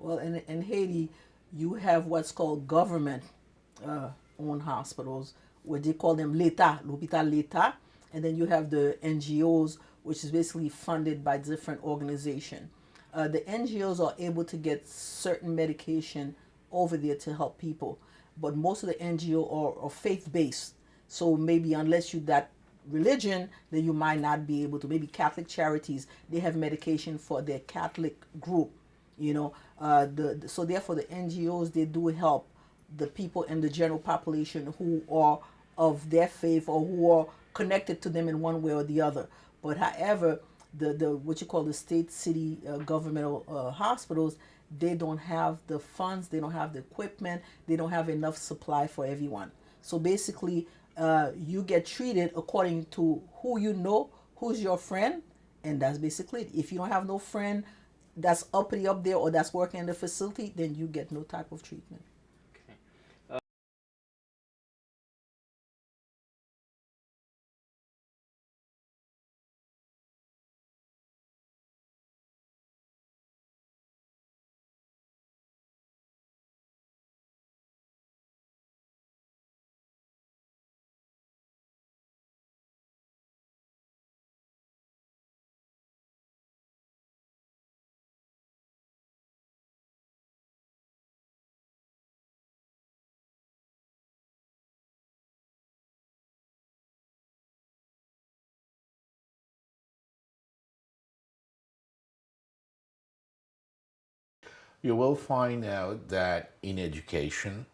Well, in Haiti, you have what's called government owned hospitals, where they call them l'État, l'hôpital l'État, and then you have the NGOs, which is basically funded by different organizations. The NGOs are able to get certain medication over there to help people, but most of the NGO are faith based. So maybe unless you that religion, then you might not be able to. Maybe Catholic Charities, they have medication for their Catholic group, you know. So therefore the NGOs, they do help the people in the general population who are of their faith or who are connected to them in one way or the other. But however, the what you call the state city governmental hospitals, they don't have the funds, they don't have the equipment, they don't have enough supply for everyone. So basically, you get treated according to who you know, who's your friend, and that's basically it. If you don't have no friend that's uppity up there or that's working in the facility, then you get no type of treatment. Okay. You will find out that in education,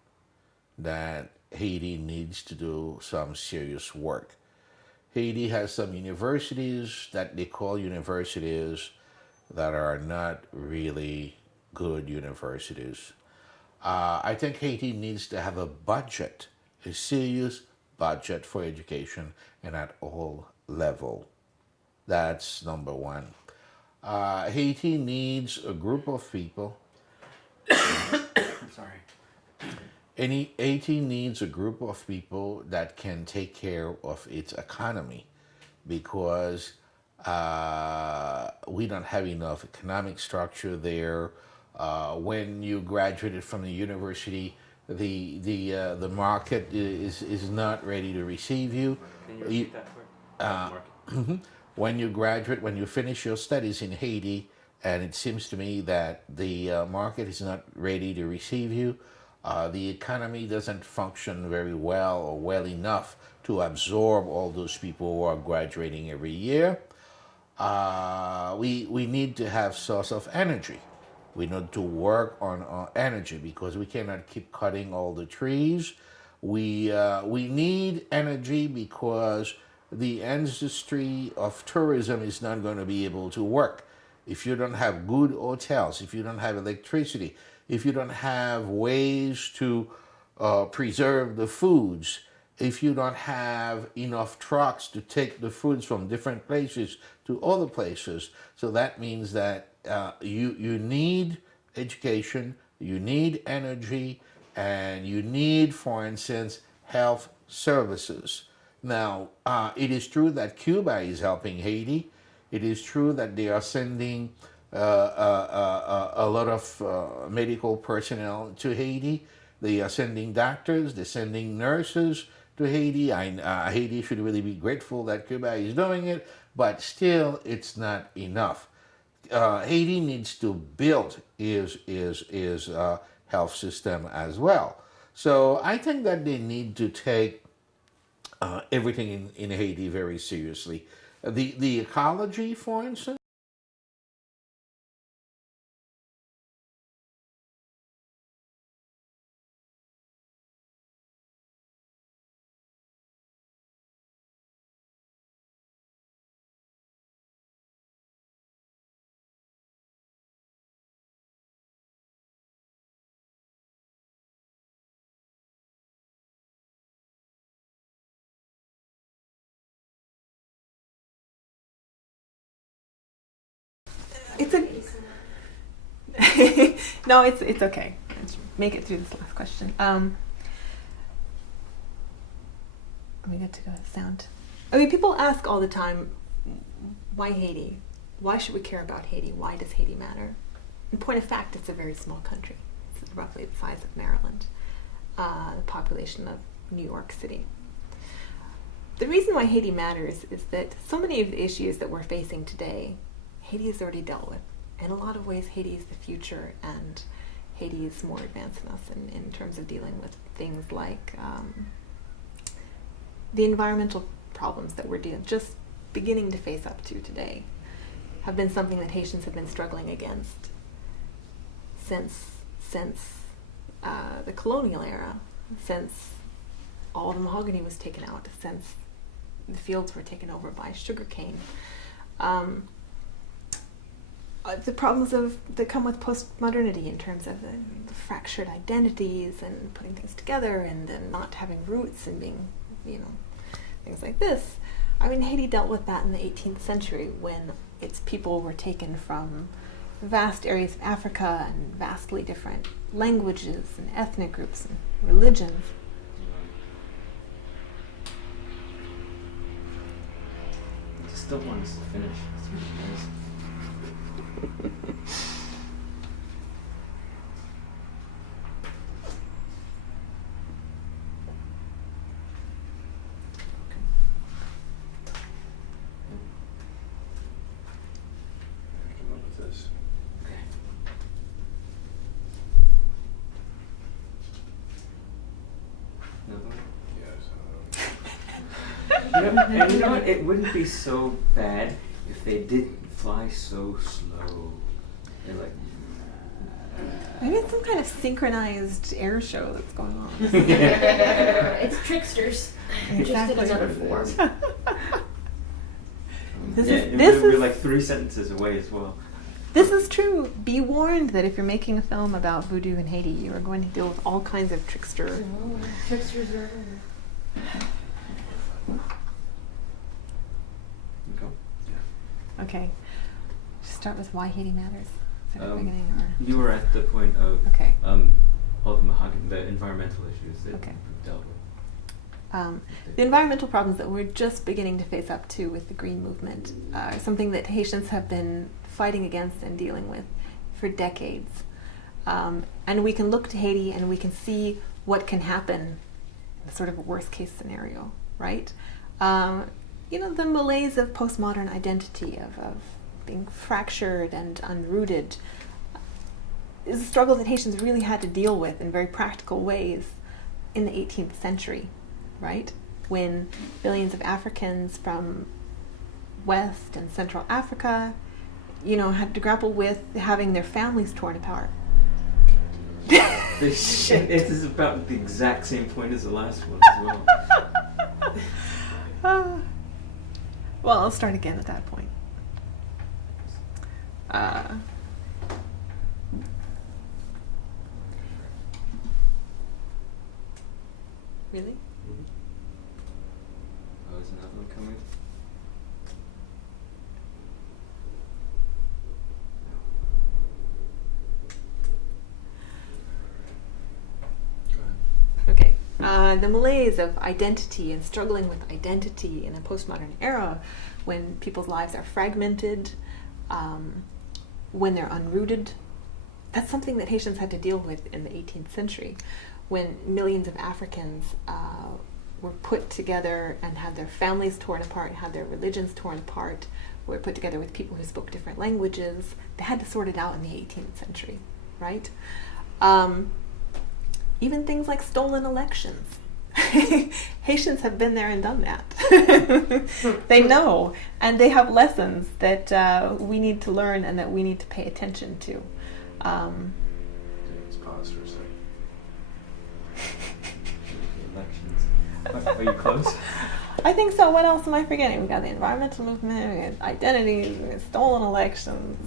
that Haiti needs to do some serious work. Haiti has some universities that they call universities that are not really good universities. I think Haiti needs to have a budget, a serious budget for education and at all level. That's number one. Haiti needs a group of people. Sorry. Haiti needs a group of people that can take care of its economy because we don't have enough economic structure there. When you graduated from the university, the market is not ready to receive you. Can you You- repeat that for Mark? when you graduate, when you finish your studies in Haiti, and it seems to me that the market is not ready to receive you, the economy doesn't function very well or well enough to absorb all those people who are graduating every year. We need to have source of energy. We need to work on our energy because we cannot keep cutting all the trees. We need energy because the industry of tourism is not going to be able to work if you don't have good hotels, if you don't have electricity, if you don't have ways to preserve the foods, if you don't have enough trucks to take the foods from different places to other places. So that means that you need education, you need energy, and you need, for instance, health services. Now, it is true that Cuba is helping Haiti. It is true that they are sending a lot of medical personnel to Haiti. They are sending doctors, they're sending nurses to Haiti. Haiti should really be grateful that Cuba is doing it, but it's not enough. Haiti needs to build his health system as well. So I think that they need to take everything in Haiti very seriously. The ecology, for instance. It's a no. It's okay. Let's make it through this last question. We get to go to sound. I mean, people ask all the time, why Haiti? Why should we care about Haiti? Why does Haiti matter? in point of fact, it's a very small country. It's roughly the size of Maryland, the population of New York City. The reason why Haiti matters is that so many of the issues that we're facing today, Haiti has already dealt with. In a lot of ways, Haiti is the future, and Haiti is more advanced than us in terms of dealing with things like the environmental problems that we're just beginning to face up to today have been something that Haitians have been struggling against since the colonial era, since all the mahogany was taken out, since the fields were taken over by sugarcane. The problems that come with postmodernity in terms of the fractured identities and putting things together and then not having roots and being, things like this. I mean, Haiti dealt with that in the 18th century when its people were taken from vast areas of Africa and vastly different languages and ethnic groups and religions. I still want us to finish. It's really amazing. Come up with this. Okay. Another one? Yes. And you know what? It wouldn't be so bad if they didn't fly so slow. They're like. Maybe it's some kind of synchronized air show that's going on. It's tricksters. Just in Exactly. another form. We're like 3 sentences away as well. This is true. Be warned that if you're making a film about voodoo in Haiti, you are going to deal with all kinds of trickster. Tricksters are. Go. Okay. Just start with why Haiti matters. Is that the beginning or? You were at the point of Okay. all the mahogany, the environmental issues that Okay. we've dealt with. The environmental problems that we're just beginning to face up to with the Green Movement are something that Haitians have been fighting against and dealing with for decades. And we can look to Haiti and we can see what can happen in sort of a worst case scenario, right? The malaise of postmodern identity, of being fractured and unrooted, is a struggle that Haitians really had to deal with in very practical ways in the 18th century, right? When billions of Africans from West and Central Africa, had to grapple with having their families torn apart. It is about the exact same point as the last one as well. Well, I'll start again at that point. Really? Oh, is another one coming? Okay. The malaise of identity and struggling with identity in a postmodern era when people's lives are fragmented, when they're unrooted. That's something that Haitians had to deal with in the 18th century when millions of Africans were put together and had their families torn apart, had their religions torn apart, were put together with people who spoke different languages. They had to sort it out in the 18th century, right? Even things like stolen elections. Haitians have been there and done that. They know, and they have lessons that we need to learn and that we need to pay attention to. Let's pause for a second. Elections. Are you close? I think so. What else am I forgetting? We got the environmental movement, we got identities, we got stolen elections.